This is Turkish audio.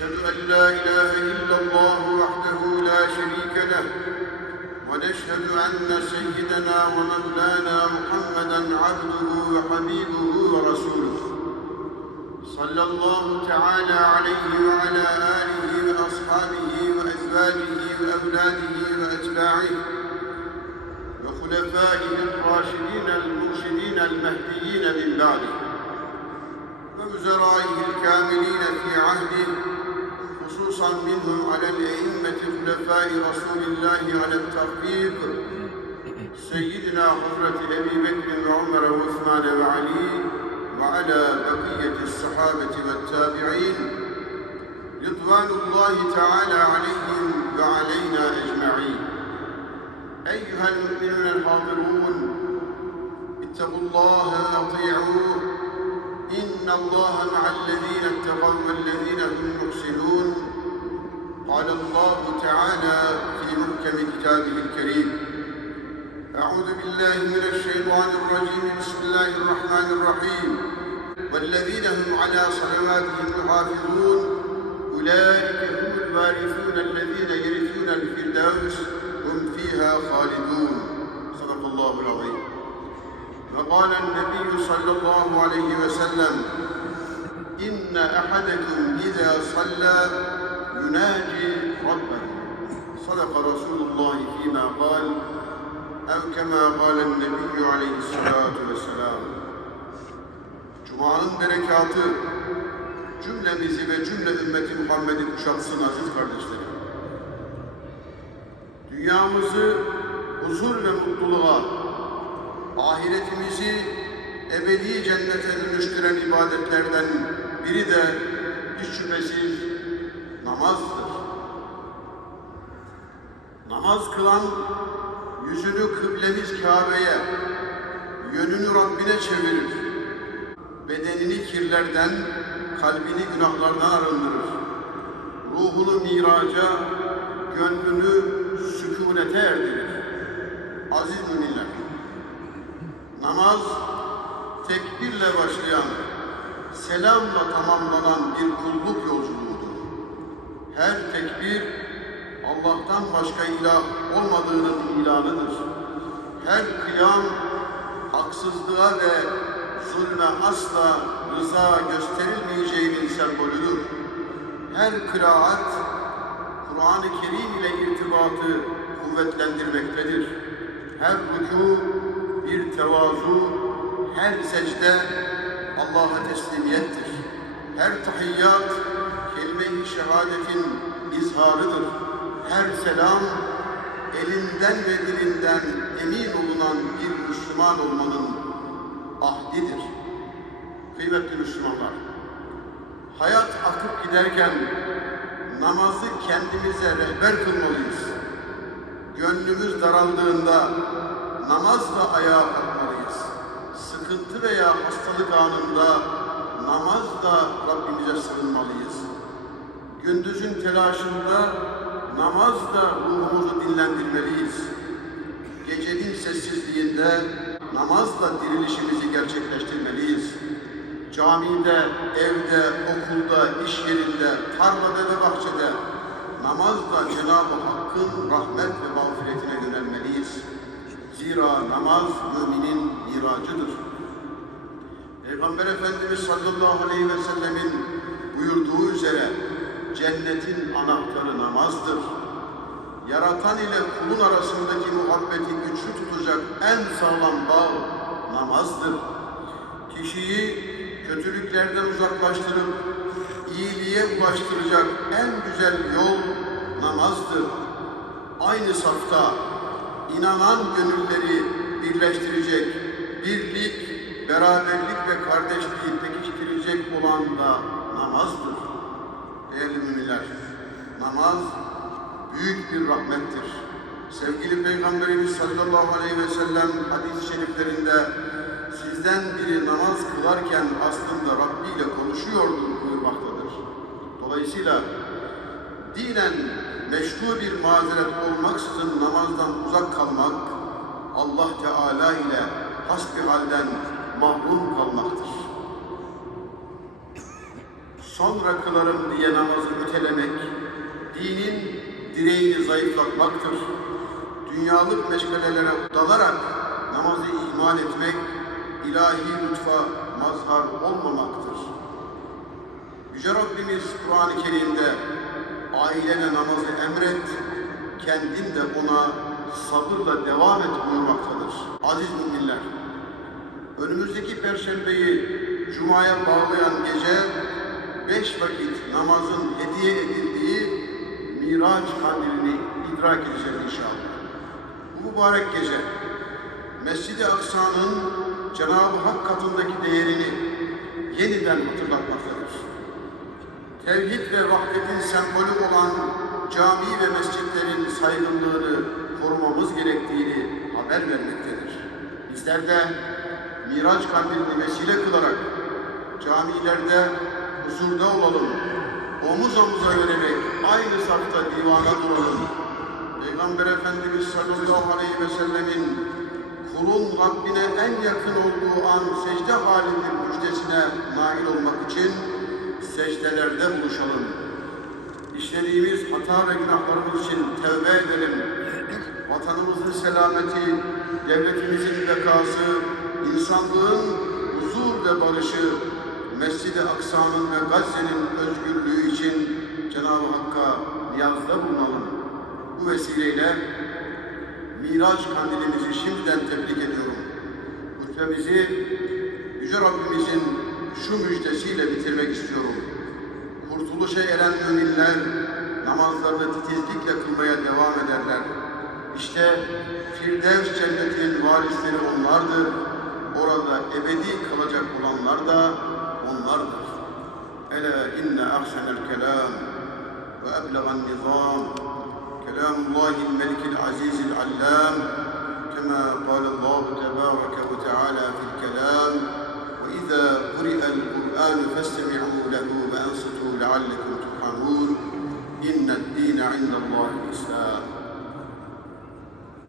نشهد أن لا إله إلا الله وحده لا شريك له ونشهد أن سيدنا ومولانا محمدا عبده وحبيبه ورسوله. صلى الله تعالى عليه وعلى آله وأصحابه وأزواجه وأولاده وأتباعه وخلفائه الراشدين المرشدين المهديين من بعده ووزرائه الكاملين خصوصا منهم على الأئمة خلفاء رسول الله على الترتيب سيدنا حضرة أبي بكر وعمر وعثمان وعلي وعلى بقية الصحابة والتابعين. رضوان الله تعالى عليهم وعلينا أجمعين. أيها المؤمنون الحاضرون اتقوا الله وأطيعوه. إن الله مع الذين الله تعالى في محكم كتابه الكريم أعوذ بالله من الشيطان الرجيم بسم الله الرحمن الرحيم. والذين هم على صلواتهم يحافظون أولئك هم الوارثون الذين يرثون الفردوس هم فيها خالدون. صدق الله العظيم. وقال النبي صلى الله عليه وسلم إن أحدكم إذا صلى يناجي ربه صدق رسول الله فيما قال أو كما قال النبي عليه الصلاة والسلام Cuma'nın berekatı cümlemizi ve cümle ümmeti Muhammed'i kuşatsın aziz kardeşlerim. Dünyamızı huzur ve mutluluğa, ahiretimizi ebedi cennete dönüştüren ibadetlerden biri de hiç şüphesiz namazdır. Namaz kılan yüzünü kıblemiz Kabe'ye, yönünü Rabbine çevirir. Bedenini kirlerden, kalbini günahlardan arındırır. Ruhunu miraca, gönlünü sükunete erdirir. Aziz müminler, Namaz tekbirle başlayan, selamla tamamlanan bir kulluk yolculuğudur. Her tekbir Allah'tan başka ilah olmadığının ilanıdır. Her kıyam haksızlığa ve zulme asla rıza gösterilmeyeceğinin sembolüdür. Her kıraat Kur'an-ı Kerim ile irtibatı kuvvetlendirmektedir. Her rükû bir tevazu, her secde Allah'a teslimiyettir. Her tahiyyat kelime-i şehadetin izharıdır. Her selam elinden ve dilinden emin olunan bir Müslüman olmanın ahdidir. Kıymetli Müslümanlar, hayat akıp giderken namazı kendimize rehber kılmalıyız. Gönlümüz daraldığında namazla ayağa kalkmalıyız. Sıkıntı veya hastalık anında namazla Rabbimize sığınmalıyız. Gündüzün telaşında namazla ruhumuzu dinlendirmeliyiz. Gecenin sessizliğinde namazla dirilişimizi gerçekleştirmeliyiz. Camide, evde, okulda, iş yerinde, tarlada ve bahçede namazla Cenab-ı Hakk'ın rahmet ve mağfiretine yönelmeliyiz. Zira namaz müminin miracıdır. Peygamber Efendimiz sallallahu aleyhi ve sellemin buyurduğu üzere cennetin anahtarı namazdır. Yaratan ile kulun arasındaki muhabbeti güçlü tutacak en sağlam bağ namazdır. Kişiyi kötülüklerden uzaklaştırıp iyiliğe ulaştıracak en güzel yol namazdır. Aynı safta inanan gönülleri birleştirecek, birlik, beraberlik ve kardeşliği pekiştirecek olan da namazdır. Değerli müminler, Namaz büyük bir rahmettir. Sevgili Peygamberimiz sallallahu aleyhi ve sellem hadis-i şeriflerinde sizden biri namaz kılarken aslında Rabbi ile konuşuyordur buyurmaktadır. Dolayısıyla dinen meşru bir mazeret olmaksızın namazdan uzak kalmak, Allah Teala ile hasbihalden mahrum kalmaktır. Sonra kılarım diye namazı mütelemek, dinin direğini zayıflatmaktır. Dünyalık meşgalelere dalarak namazı ihmal etmek, ilahi lütfa mazhar olmamaktır. Yüce Rabbimiz Kur'an-ı Kerim'de ailene namazı emret, kendin de ona sabırla devam et buyurmaktadır. Aziz müminler, önümüzdeki perşembeyi Cuma'ya bağlayan gece beş vakit namazın hediye edildiği Miraç kandilini idrak edeceğiz inşallah. Bu mübarek gece Mescid-i Aksa'nın Cenab-ı Hak katındaki değerini yeniden hatırlatmaktadır. Tevhid ve vahdetin sembolü olan cami ve mescitlerin saygınlığını korumamız gerektiğini haber vermektedir. Bizler de Miraç kandilini vesile kılarak camilerde huzurda olalım, omuz omuza vererek aynı safta divana duralım. Peygamber Efendimiz sallallahu aleyhi ve sellemin kulun Rabbine en yakın olduğu an secde halidir müjdesine nail olmak için secdelerde buluşalım. İşlediğimiz hata ve günahlarımız için tevbe edelim. Vatanımızın selameti, devletimizin bekası, insanlığın huzur ve barışı, Mescid-i Aksa'nın ve Gazze'nin özgürlüğü için Cenab-ı Hakk'a niyazda bulunalım. Bu vesileyle Miraç kandilimizi şimdiden tebrik ediyorum. Hutbemizi Yüce Rabbimizin şu müjdesiyle bitirmek istiyorum. Kurtuluşa eren müminler namazlarını titizlikle kılmaya devam ederler. İşte Firdevs cennetinin varisleri onlardır. Orada ebedi kalacak olanlar da الأرض ألا إن أحسن الكلام وأبلغ النظام كلام الله الملك العزيز العلام كما قال الله تبارك وتعالى في الكلام وإذا قرئ القرآن فاستمعوا له وأنصتوا لعلكم ترحمون. إن الدين عند الله الإسلام.